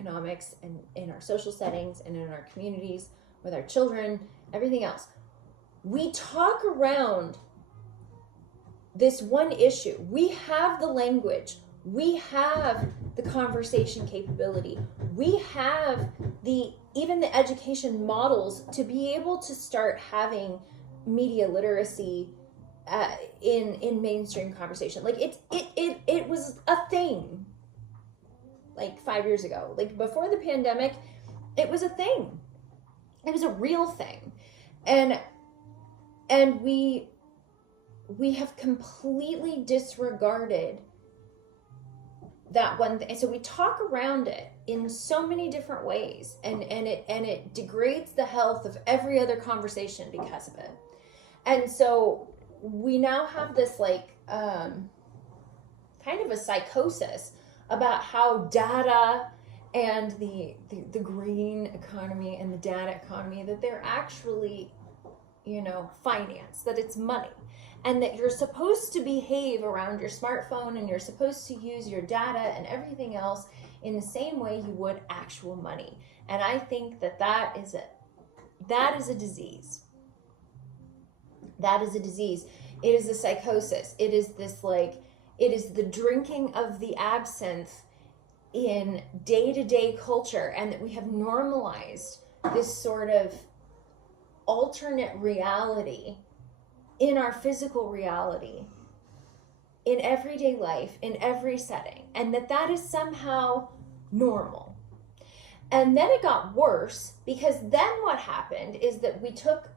economics and in our social settings and in our communities with our children, everything else. We talk around this one issue. We have the language. We have the conversation capability. We have even the education models to be able to start having media literacy in mainstream conversation. Like it was a thing like 5 years ago. Like before the pandemic, it was a thing. It was a real thing. And we have completely disregarded that one thing. So we talk around it in so many different ways, and it degrades the health of every other conversation because of it. And so we now have this like kind of a psychosis about how data and the green economy and the data economy, that they're actually, finance, that it's money, and that you're supposed to behave around your smartphone and you're supposed to use your data and everything else in the same way you would actual money. And I think that is a disease. That is a disease. It is a psychosis. It is this it is the drinking of the absinthe in day-to-day culture, and that we have normalized this sort of alternate reality in our physical reality, in everyday life, in every setting, and that is somehow normal. And then it got worse, because then what happened is that we took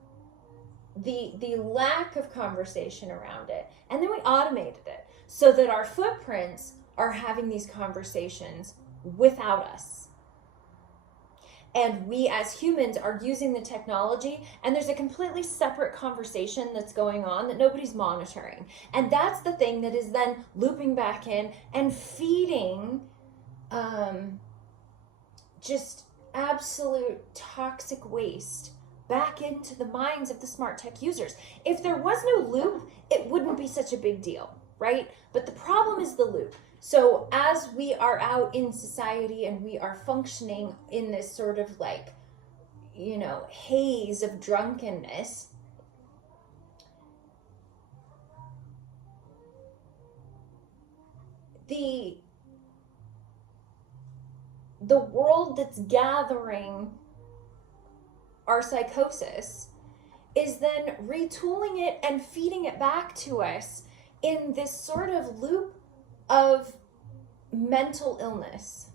the lack of conversation around it, and then we automated it so that our footprints are having these conversations without us. And we as humans are using the technology, and there's a completely separate conversation that's going on that nobody's monitoring. And that's the thing that is then looping back in and feeding just absolute toxic waste back into the minds of the smart tech users. If there was no loop, it wouldn't be such a big deal, right? But the problem is the loop. So as we are out in society and we are functioning in this sort of haze of drunkenness, the world that's gathering our psychosis is then retooling it and feeding it back to us in this sort of loop of mental illness.